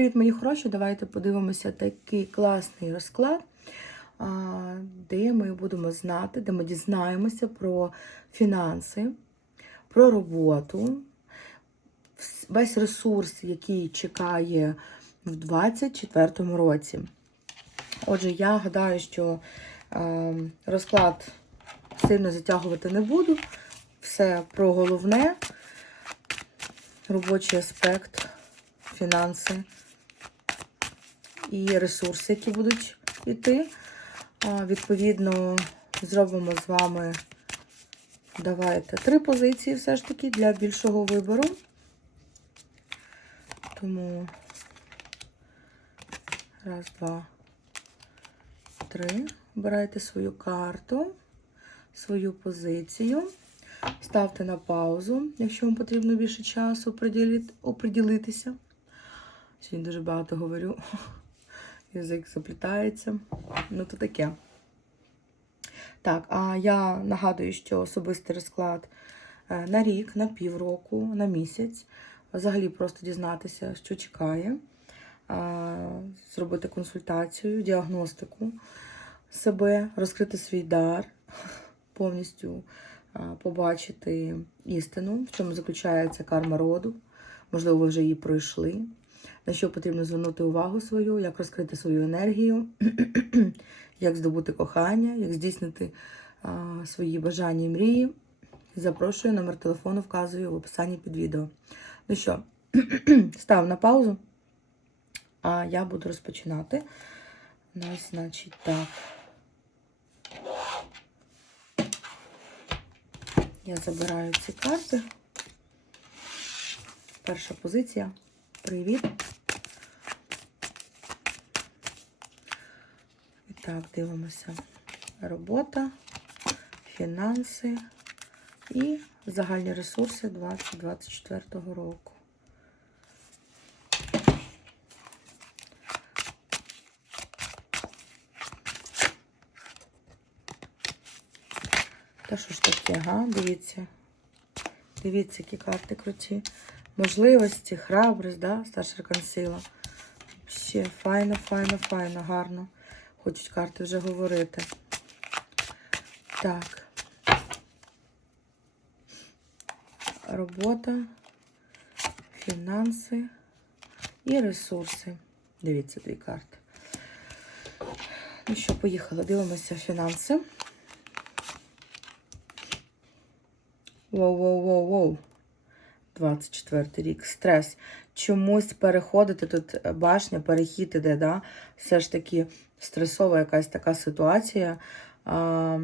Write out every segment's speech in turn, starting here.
Привіт, мої хороші! Давайте подивимося такий класний розклад, де ми будемо знати, де ми дізнаємося про фінанси, про роботу, весь ресурс, який чекає в 2024 році. Отже, я гадаю, що розклад сильно затягувати не буду. Все про головне, робочий аспект, фінанси і ресурси, які будуть йти. Відповідно, зробимо з вами, давайте, три позиції все ж таки для більшого вибору. Тому раз, два, три. Обирайте свою карту, свою позицію. Ставте на паузу, якщо вам потрібно більше часу оприділитися. Сьогодні дуже багато говорю. Язик заплітається. Ну, то таке. Так, а я нагадую, що особистий розклад е, на рік, на півроку, на місяць. Взагалі просто дізнатися, що чекає, зробити консультацію, діагностику себе, розкрити свій дар, повністю побачити істину, в чому заключається карма роду. Можливо, ви вже її пройшли. На що потрібно звернути увагу свою, як розкрити свою енергію, як здобути кохання, як здійснити а, свої бажання і мрії. Запрошую, номер телефону вказую в описанні під відео. Ну що, став на паузу, а я буду розпочинати. У нас, значить, так. Я забираю ці карти. Перша позиція. Привіт. Так, дивимося. Робота, фінанси і загальні ресурси 2024 року. Та що ж таке, га? Дивіться. Дивіться, які карти круті. Можливості, храбрість, да? старша аркансила. Ще файно, файно, файно, гарно. Хочуть карти вже говорити. Так. Робота, фінанси і ресурси. Дивіться дві карти. Ну що, поїхали. Дивимося фінанси. Воу-воу-воу-воу. 24 рік. Стрес. Чомусь переходити тут башня, перехід іде, да? Все ж таки стресова якась така ситуація. А,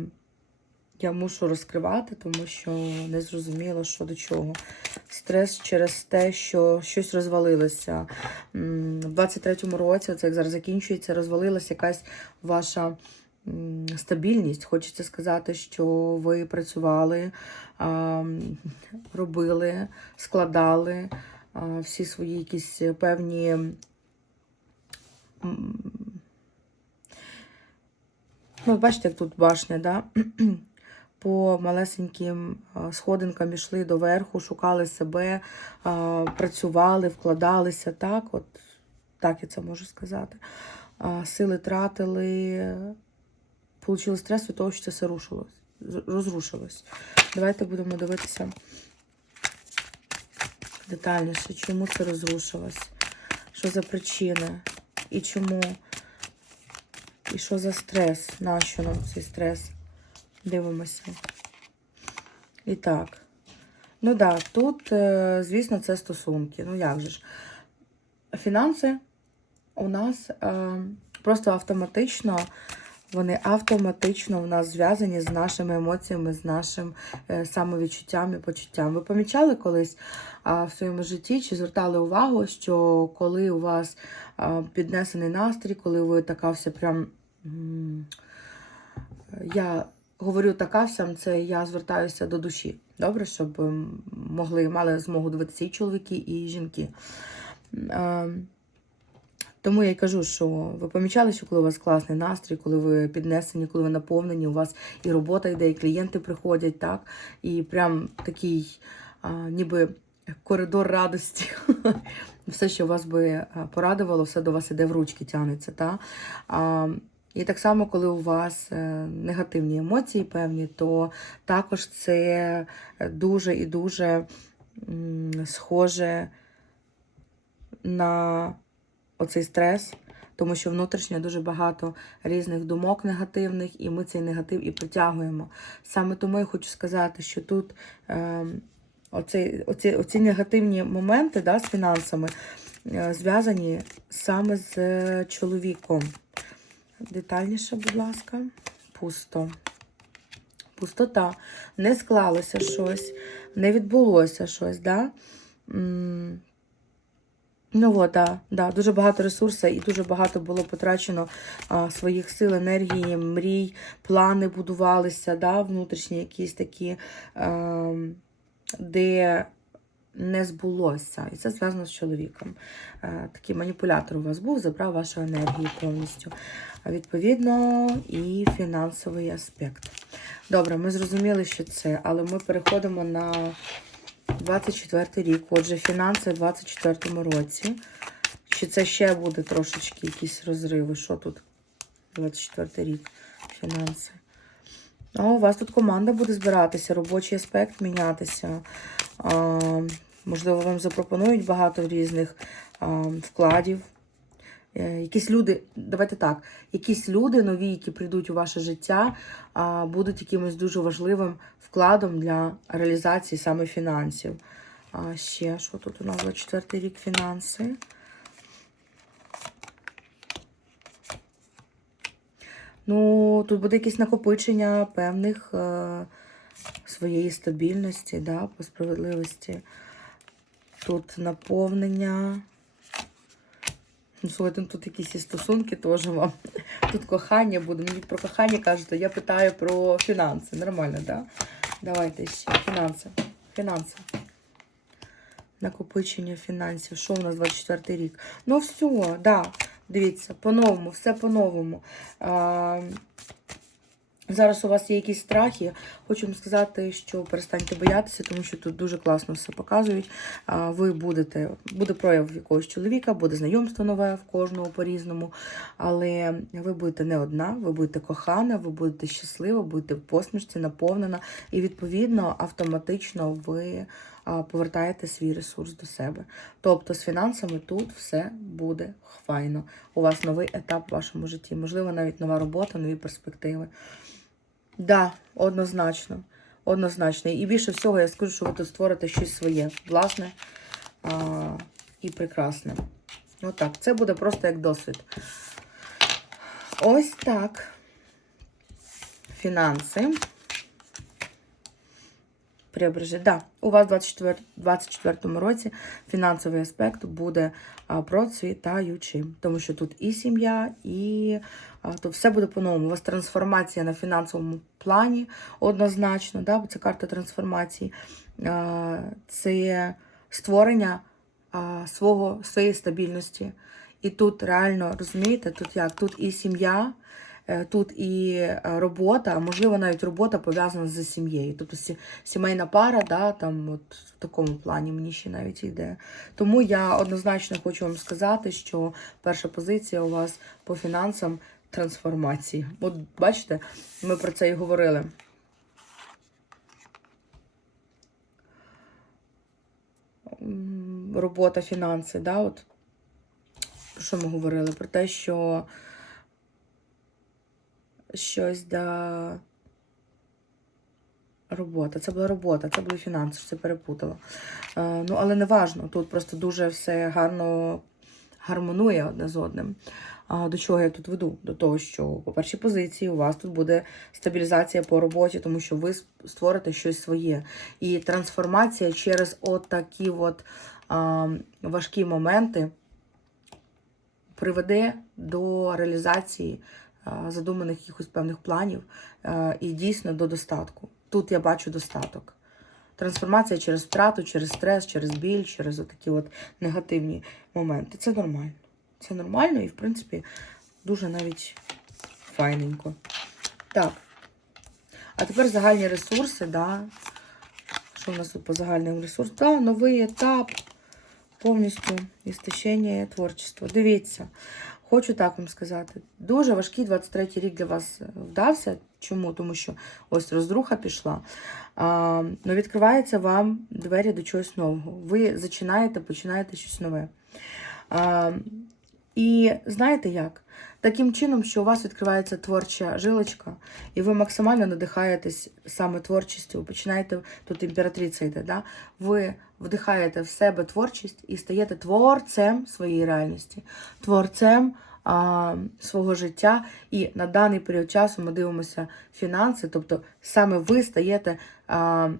я мушу розкривати, тому що не зрозуміло, що до чого. Стрес через те, що щось розвалилося. В 23-му році, це як зараз закінчується, розвалилася якась ваша стабільність. Хочеться сказати, що ви працювали, робили, складали всі свої якісь певні. Ну, бачите, як тут башня, да? по малесеньким сходинкам йшли до верху, шукали себе, працювали, вкладалися. Так, от так я це можу сказати. Сили тратили, получили стрес від того, що це все рушилось, розрушилось. Давайте будемо дивитися детальніше, чому це розрушилось, що за причини і чому, і що за стрес, нащо нам цей стрес. Дивимося. І так. Ну так, да, тут, е, звісно, це стосунки. Ну як же ж? Фінанси у нас е, просто автоматично, вони автоматично у нас зв'язані з нашими емоціями, з нашим е, самовідчуттям і почуттям. Ви помічали колись в своєму житті чи звертали увагу, що коли у вас піднесений настрій, коли ви така вся прям. Я говорю така вся, це я звертаюся до душі. Добре, щоб могли, мали змогу дивитися і чоловіки, і жінки. Тому я й кажу, що ви помічали, що коли у вас класний настрій, коли ви піднесені, коли ви наповнені, у вас і робота йде, і клієнти приходять, так? І прям такий, а, ніби коридор радості все, що вас би порадувало, все до вас іде в ручки, тягнеться. Та? А, і так само, коли у вас е, негативні емоції певні, то також це дуже і дуже схоже на оцей стрес, тому що внутрішньо дуже багато різних думок негативних, і ми цей негатив і притягуємо. Саме тому я хочу сказати, що тут е, оці, оці, оці негативні моменти да, з фінансами е, зв'язані саме з е, чоловіком. Детальніше, будь ласка, пусто. Пустота. Не склалося щось, не відбулося щось, да? Ну от, да, да, дуже багато ресурсів і дуже багато було потрачено а, своїх сил, енергії, мрій, плани будувалися, да, внутрішні якісь такі, а, де не збулося. І це зв'язано з чоловіком. А, такий маніпулятор у вас був, забрав вашу енергію повністю. А відповідно, і фінансовий аспект. Добре, ми зрозуміли, що це, але ми переходимо на 24 рік. Отже, фінанси в 24 році. Чи це ще буде трошечки якісь розриви? Що тут? 24 рік. Фінанси. О, у вас тут команда буде збиратися, робочий аспект мінятися. А, можливо, вам запропонують багато різних а, вкладів. Е, Якісь люди, давайте так, якісь люди нові, які прийдуть у ваше життя, будуть якимось дуже важливим вкладом для реалізації саме фінансів. А ще що тут у нас 24 рік фінанси? Ну, тут буде якесь накопичення певних е, своєї стабільності, да, по справедливості. Тут наповнення. Ну, слухайте, ну, тут якісь і стосунки теж вам. Тут кохання буде. Мені про кохання кажете, я питаю про фінанси. Нормально, так? Да? Давайте ще. Фінанси. Фінанси. Накопичення фінансів. Що у нас 24 рік? Ну, все, да. Дивіться, по-новому, все по-новому. Зараз у вас є якісь страхи. Хочу вам сказати, що перестаньте боятися, тому що тут дуже класно все показують. Ви будете, буде прояв якогось чоловіка, буде знайомство нове в кожного по-різному. Але ви будете не одна, ви будете кохана, ви будете щаслива, будете в посмішці, наповнена. І, відповідно, автоматично ви повертаєте свій ресурс до себе. Тобто з фінансами тут все буде файно. У вас новий етап в вашому житті, можливо, навіть нова робота, нові перспективи. Да, однозначно. Однозначно. І більше всього я скажу, що ви тут створите щось своє, власне а, і прекрасне. Отак. Це буде просто як досвід. Ось так. Фінанси. Преображення. Да, у вас у 24, 24 році фінансовий аспект буде процвітаючим, тому що тут і сім'я, і то все буде по-новому. У вас трансформація на фінансовому плані однозначно, да, бо це карта трансформації, це створення свого, своєї стабільності. І тут реально розумієте, тут як? Тут і сім'я. Е, Тут і е, робота, можливо, навіть робота пов'язана з сім'єю. Тобто сімейна пара, да, там от в такому плані мені ще навіть йде. Тому я однозначно хочу вам сказати, що перша позиція у вас по фінансам трансформації. От бачите, ми про це і говорили. Робота, фінанси, да, от. Про що ми говорили? Про те, що щось да. Робота. Це була робота, це були фінанси, це перепутала. Е, ну, але не важно. Тут просто дуже все гарно гармонує одне з одним. А до чого я тут веду? До того, що по першій позиції у вас тут буде стабілізація по роботі, тому що ви створите щось своє. І трансформація через от такі от а, важкі моменти приведе до реалізації задуманих якихось певних планів і дійсно до достатку. Тут я бачу достаток. Трансформація через втрату, через стрес, через біль, через такі от негативні моменти. Це нормально. Це нормально і, в принципі, дуже навіть файненько. Так. А тепер загальні ресурси, да. Що в нас тут по загальним ресурсам? Да, новий етап. повністю істощення творчества. Дивіться, хочу так вам сказати. Дуже важкий 23-й рік для вас вдався. Чому? Тому що ось роздруха пішла. А, ну, відкривається вам двері до чогось нового. Ви зачинаєте, починаєте щось нове. А, і знаєте як? Таким чином, що у вас відкривається творча жилочка, і ви максимально надихаєтесь саме творчістю. Починаєте, тут імператриця йде, да? ви вдихаєте в себе творчість і стаєте творцем своєї реальності, творцем а, свого життя. І на даний період часу ми дивимося фінанси, тобто саме ви стаєте. А,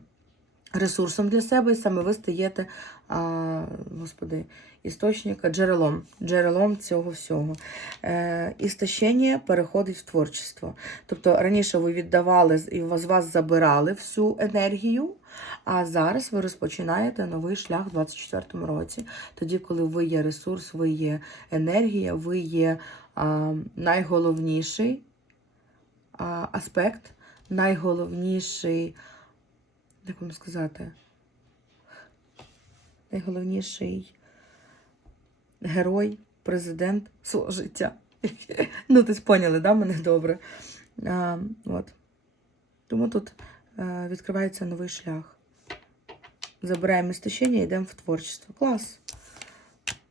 Ресурсом для себе, і саме ви стаєте, а, господи, істочника, джерелом, джерелом цього всього. Е, істощення переходить в творчество. Тобто раніше ви віддавали і з вас забирали всю енергію, а зараз ви розпочинаєте новий шлях у 24-му році. Тоді, коли ви є ресурс, ви є енергія, ви є а, найголовніший а, аспект, найголовніший, як вам сказати, найголовніший герой, президент свого життя. Ну, ти поняли, да, мене добре. А, от. Тому тут е, відкривається новий шлях. Забираємо істощення і йдемо в творчество. Клас.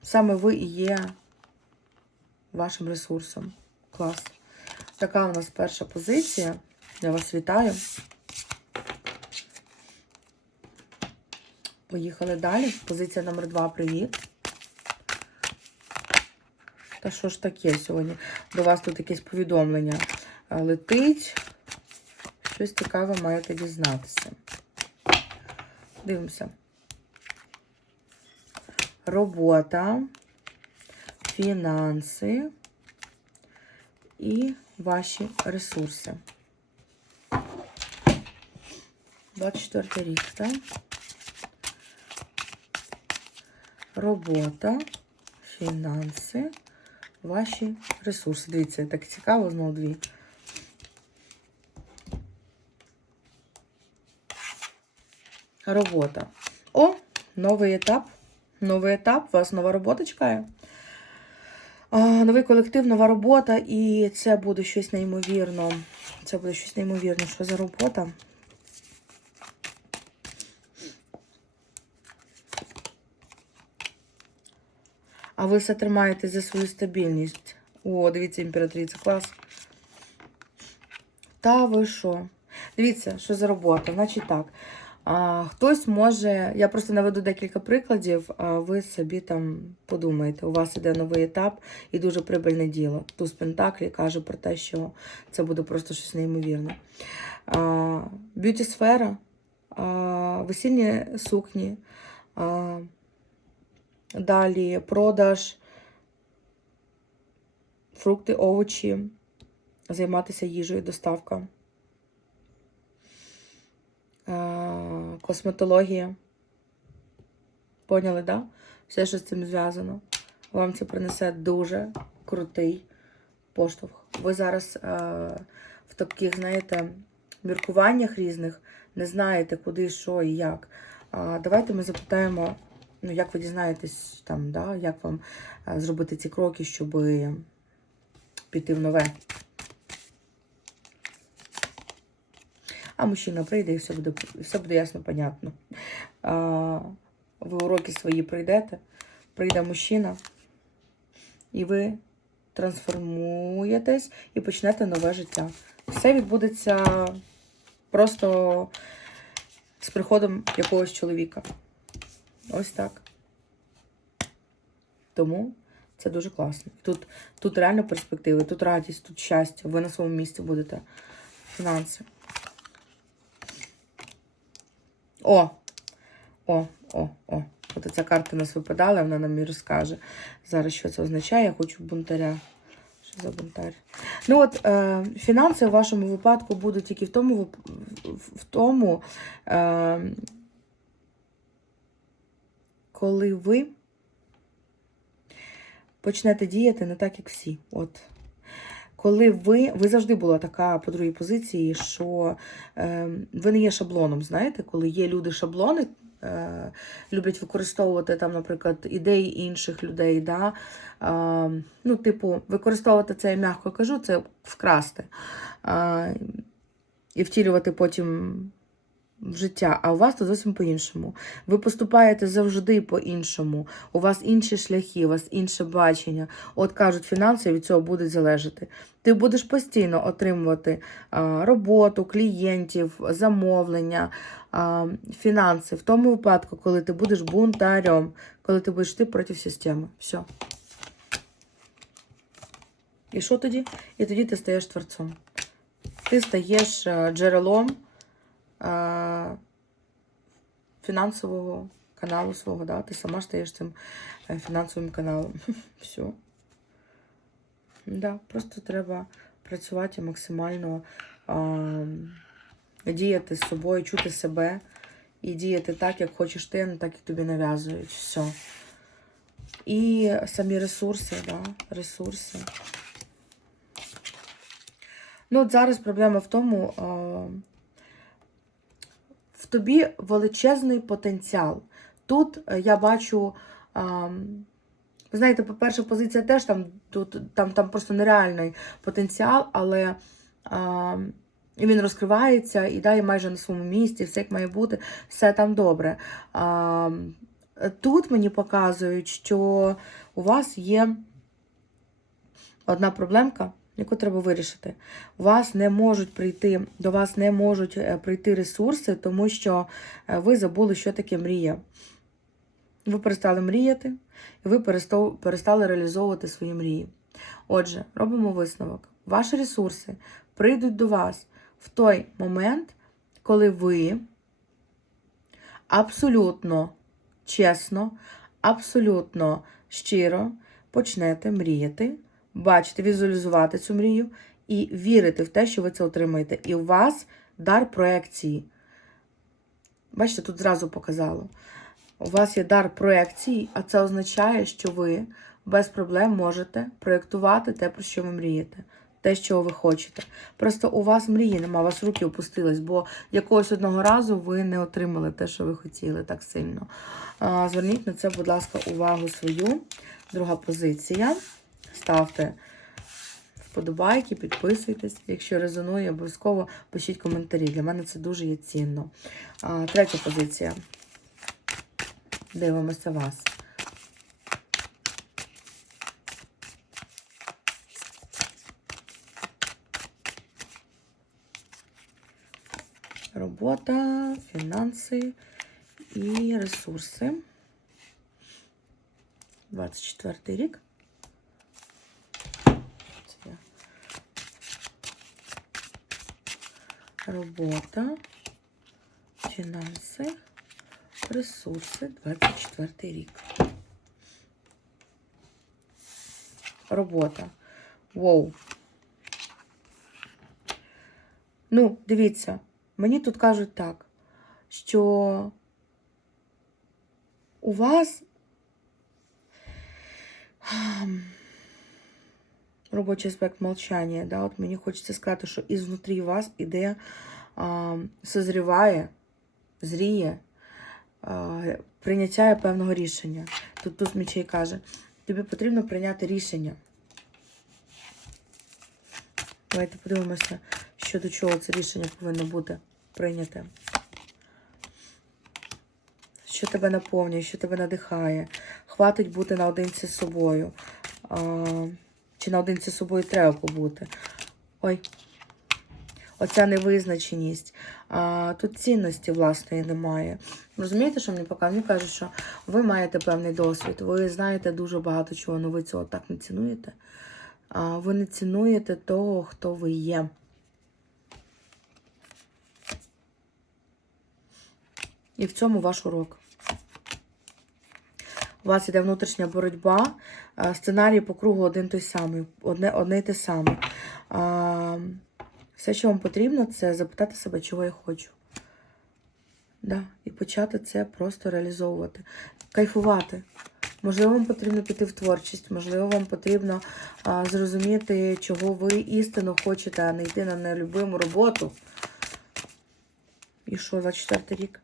Саме ви і є вашим ресурсом. Клас. Така у нас перша позиція. Я вас вітаю. Поїхали далі. Позиція номер два. Привіт. Та що ж таке сьогодні? До вас тут якесь повідомлення е, летить. Щось цікаве маєте дізнатися. Дивимося. Робота, фінанси і ваші ресурси. 24 рік, так? Робота, фінанси, ваші ресурси. Дивіться, так цікаво, знову дві. Робота. О, новий етап. Новий етап. У вас нова робота чекає. А, новий колектив, нова робота, і це буде щось неймовірно. Це буде щось неймовірне. Що за робота? А ви все тримаєте за свою стабільність. О, дивіться, імператриця, клас. Та ви що? Дивіться, що за робота. Значить так. А, Хтось може, я просто наведу декілька прикладів, а ви собі там подумаєте, у вас іде новий етап і дуже прибильне діло. Туз Пентаклі каже про те, що це буде просто щось неймовірне. Б'юті-сфера, весільні сукні, а, далі продаж, фрукти, овочі, займатися їжею, доставка. Е, косметологія. Поняли, да? Все, що з цим зв'язано. Вам це принесе дуже крутий поштовх. Ви зараз е, в таких, знаєте, міркуваннях різних не знаєте, куди, що і як. А давайте ми запитаємо, ну, як ви дізнаєтесь, там, да, як вам е, зробити ці кроки, щоб піти в нове. А мужчина прийде і все буде, все буде ясно, понятно. А, ви уроки свої прийдете, прийде мужчина, і ви трансформуєтесь і почнете нове життя. Все відбудеться просто з приходом якогось чоловіка. Ось так. Тому це дуже класно. Тут, тут реально перспективи, тут радість, тут щастя. Ви на своєму місці будете. Фінанси. О! О, о, о. От ця карта нас випадала, вона нам і розкаже. Зараз що це означає? Я хочу бунтаря. Що за бунтар? Ну от, е, фінанси в вашому випадку будуть тільки в тому, в тому е, коли ви почнете діяти не так, як всі. От. Коли ви, ви завжди була така по другій позиції, що е, ви не є шаблоном, знаєте, коли є люди-шаблони, е, люблять використовувати там, наприклад, ідеї інших людей. Да? Е, ну, типу, використовувати це я м'яко кажу, це вкрасти. Е, і втілювати потім життя, а у вас то зовсім по-іншому. Ви поступаєте завжди по-іншому. У вас інші шляхи, у вас інше бачення. От кажуть, фінанси від цього будуть залежати. Ти будеш постійно отримувати роботу, клієнтів, замовлення, фінанси в тому випадку, коли ти будеш бунтарем, коли ти будеш йти проти системи. Все. І що тоді? І тоді ти стаєш творцом. Ти стаєш е, джерелом фінансового каналу свого, да? ти сама стаєш цим е, фінансовим каналом. Все. Да, просто треба працювати максимально а, діяти з собою, чути себе і діяти так, як хочеш ти, а не так, як тобі нав'язують. Все. І самі ресурси, да, ресурси. Ну, от зараз проблема в тому, в тобі величезний потенціал. Тут е, я бачу, знаєте, по-перше, позиція теж там, тут, там, там просто нереальний потенціал, але він розкривається і дає майже на своєму місці, все як має бути, все там добре. Тут мені показують, що у вас є одна проблемка яку треба вирішити. У вас не можуть прийти, до вас не можуть е, прийти ресурси, тому що е, ви забули, що таке мрія. Ви перестали мріяти, і ви перестали реалізовувати свої мрії. Отже, робимо висновок. Ваші ресурси прийдуть до вас в той момент, коли ви абсолютно чесно, абсолютно щиро почнете мріяти бачити, візуалізувати цю мрію і вірити в те, що ви це отримаєте. І у вас дар проекції. Бачите, тут зразу показало. У вас є дар проекції, а це означає, що ви без проблем можете проєктувати те, про що ви мрієте. Те, що ви хочете. Просто у вас мрії нема, у вас руки опустились, бо якогось одного разу ви не отримали те, що ви хотіли так сильно. Зверніть на це, будь ласка, увагу свою. Друга позиція. Ставте вподобайки, підписуйтесь. Якщо резонує, обов'язково пишіть коментарі. Для мене це дуже є цінно. А, Третя позиція. Дивимося вас. Робота, фінанси і ресурси. 24 рік. Робота, фінанси, ресурси, 24 рік. Робота. Воу. Ну, дивіться, мені тут кажуть так, що у вас робочий аспект молчання. Да? От Мені хочеться сказати, що ізнутрі вас іде, а, созріває, зріє а, прийняття певного рішення. Тут тут мічей каже, тобі потрібно прийняти рішення. Давайте подивимося, що до чого це рішення повинно бути прийняте. Що тебе наповнює, що тебе надихає. Хватить бути наодинці з собою. Чи наодинці з собою треба побути. Ой, оця невизначеність. А, Тут цінності власної немає. Розумієте, що мені поки? Мені кажуть, що ви маєте певний досвід, ви знаєте дуже багато чого, але ви цього так не цінуєте. А, Ви не цінуєте того, хто ви є. І в цьому ваш урок. У вас іде внутрішня боротьба, сценарій по кругу один той самий, одне одне й те саме. Все, що вам потрібно, це запитати себе, чого я хочу. Да. І почати це просто реалізовувати. Кайфувати. Можливо, вам потрібно піти в творчість, можливо, вам потрібно а, зрозуміти, чого ви істинно хочете, а не йти на нелюбиму роботу. І що, 24 рік?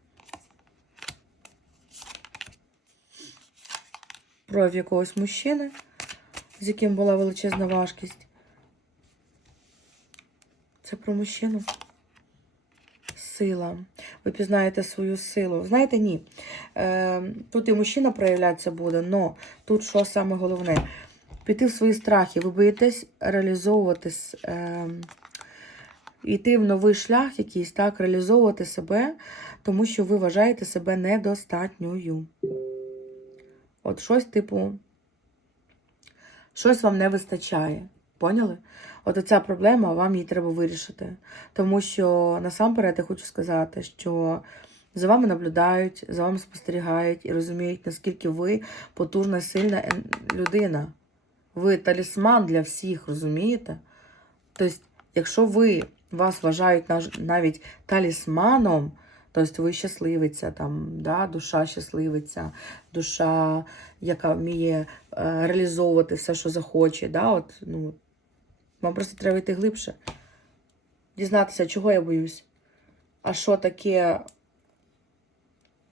Прояв якогось мужчини, з яким була величезна важкість. Це про мужчину. Сила. Ви пізнаєте свою силу. Знаєте, ні. Е, тут і мужчина проявлятися буде, але тут що саме головне? Піти в свої страхи. Ви боїтесь реалізовуватись, е, йти в новий шлях якийсь, так, реалізовувати себе, тому що ви вважаєте себе недостатньою. От щось типу, щось вам не вистачає. Поняли? От оця проблема, вам її треба вирішити. Тому що насамперед я хочу сказати, що за вами наблюдають, за вами спостерігають і розуміють, наскільки ви потужна, сильна людина. Ви талісман для всіх, розумієте? Тобто, якщо ви вас вважають навіть талісманом, тобто ви щасливиця, там, да, душа щасливиця, душа, яка вміє е, реалізовувати все, що захоче. Да, от, ну, вам просто треба йти глибше. Дізнатися, чого я боюсь. А що таке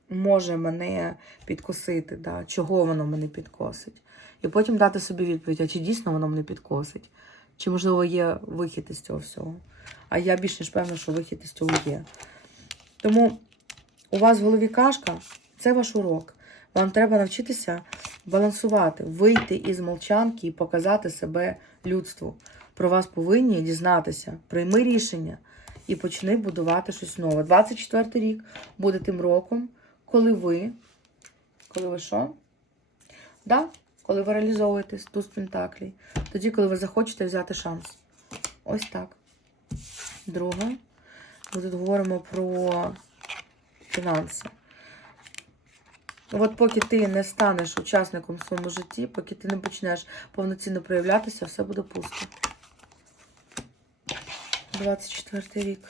може мене підкосити, да? чого воно мене підкосить. І потім дати собі відповідь, а чи дійсно воно мене підкосить? Чи, можливо, є вихід із цього всього? А я більш ніж певна, що вихід із цього є. Тому у вас в голові кашка це ваш урок. Вам треба навчитися балансувати, вийти із мовчанки і показати себе людству. Про вас повинні дізнатися. Прийми рішення і почни будувати щось нове. 24 рік буде тим роком, коли ви. Коли ви що? Да? Коли ви реалізовуєте туз пентаклей. Тоді, коли ви захочете взяти шанс. Ось так. Друге. Ми тут говоримо про фінанси. От поки ти не станеш учасником в своєму житті, поки ти не почнеш повноцінно проявлятися, все буде пусто. 24 рік.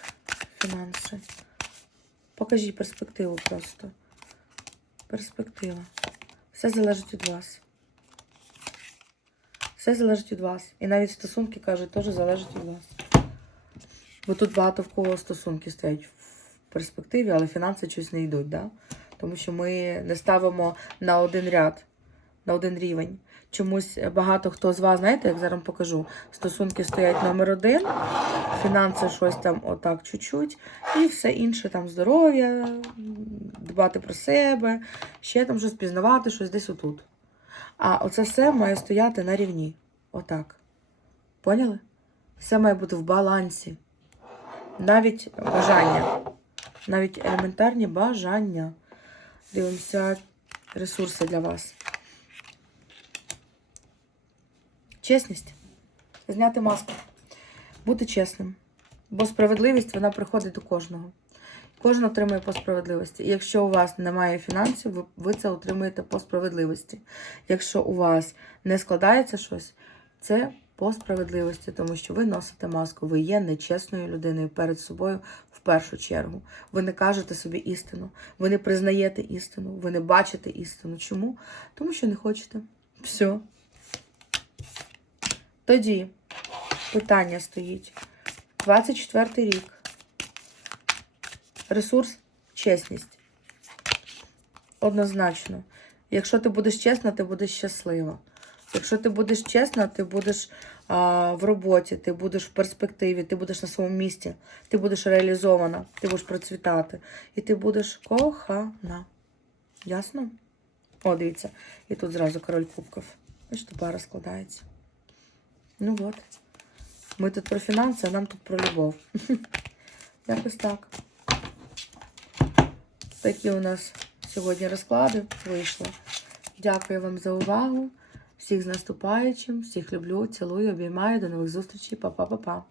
Фінанси. Покажіть перспективу просто. Перспектива. Все залежить від вас. Все залежить від вас. І навіть стосунки, кажуть, теж залежать від вас. Бо тут багато в кого стосунки стоять в перспективі, але фінанси щось не йдуть, да? Тому що ми не ставимо на один ряд, на один рівень. Чомусь багато хто з вас, знаєте, як зараз покажу, стосунки стоять номер один, фінанси щось там отак чуть-чуть, і все інше там здоров'я, дбати про себе, ще там щось пізнавати, щось десь отут. А оце все має стояти на рівні. Отак. Поняли? Все має бути в балансі. Навіть бажання. Навіть елементарні бажання. Дивимося ресурси для вас. Чесність. Зняти маску. Бути чесним. Бо справедливість вона приходить до кожного. Кожен отримує по справедливості. І якщо у вас немає фінансів, ви, це отримуєте по справедливості. Якщо у вас не складається щось, це по справедливості, тому що ви носите маску, ви є нечесною людиною перед собою в першу чергу. Ви не кажете собі істину, ви не признаєте істину, ви не бачите істину. Чому? Тому що не хочете. Все. Тоді питання стоїть. 24 й рік. Ресурс чесність. Однозначно. Якщо ти будеш чесна, ти будеш щаслива. Якщо ти будеш чесна, ти будеш а, в роботі, ти будеш в перспективі, ти будеш на своєму місці, ти будеш реалізована, ти будеш процвітати. І ти будеш кохана. Ясно? О, дивіться. І тут зразу король кубків. Бачите, пара складається. Ну от. Ми тут про фінанси, а нам тут про любов. Якось так. Такі у нас сьогодні розклади вийшли. Дякую вам за увагу. Всіх з наступаючим, всіх люблю, цілую, обіймаю. До нових зустрічей. Па-па-па-па.